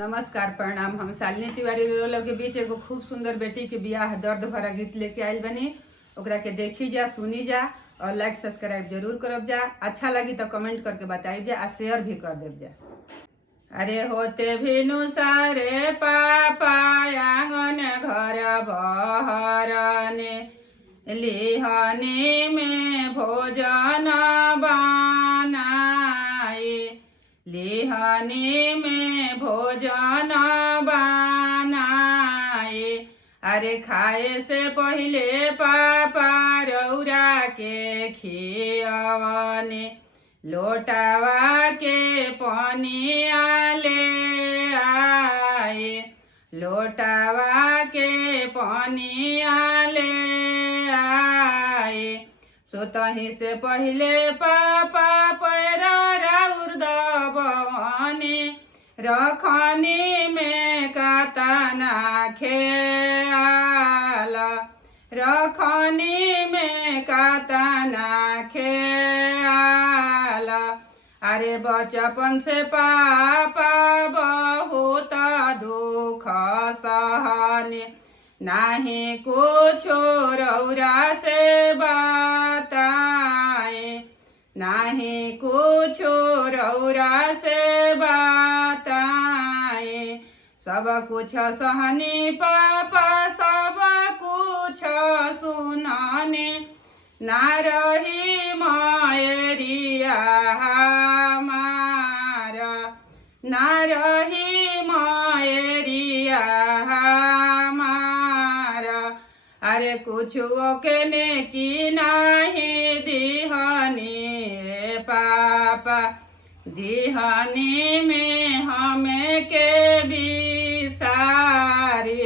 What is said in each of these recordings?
नमस्कार प्रणाम। हम शालिनी तिवारी लोग के बीच एगो खूब सुंदर बेटी के बियाह दर्द भरा गीत लेके आयल बनी। ओकरा के देखी जा, सुनी जा और लाइक सब्सक्राइब जरूर करब जा। अच्छा लगी तो कमेंट करके बताइब जा, शेयर भी कर देव जा। अरे होते भिनु सारे पापा आंगन घर बहरने लिहने में भोजन बनाए, लिहने में भोजन बनाए। अरे खाए से पहले पापा रौरा के खियवने, लोटावा के पनिया ले आए, लोटावा के पनिया ले आए। सोतही से पहले पापा पैरा राउर दबने, रखनी में कातना खेल, रखनी में कातना खेल। अरे बचपन से पापा बहुत दुख सहने, नाही कुछ रौरा से बताए, नाही कुछ रौरा से बताए। सब कुछ सहनी पापा, सब कुछ सुनाने, ना रही मायरिया हमारा, ना रही मायरिया हमारा। अरे कुछ के ने की नाही दिहनी पापा, दिहनी में हमें के बिसारी।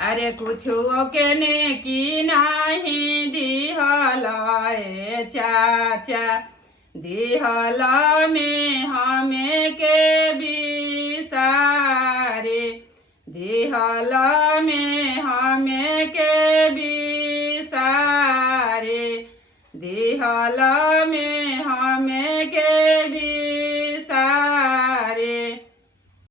अरे कुछ के ने की नाही दिहलाए चाचा, दिहल में हमें के बिसारे, दिहल में हमें के बिसारे, दिहल में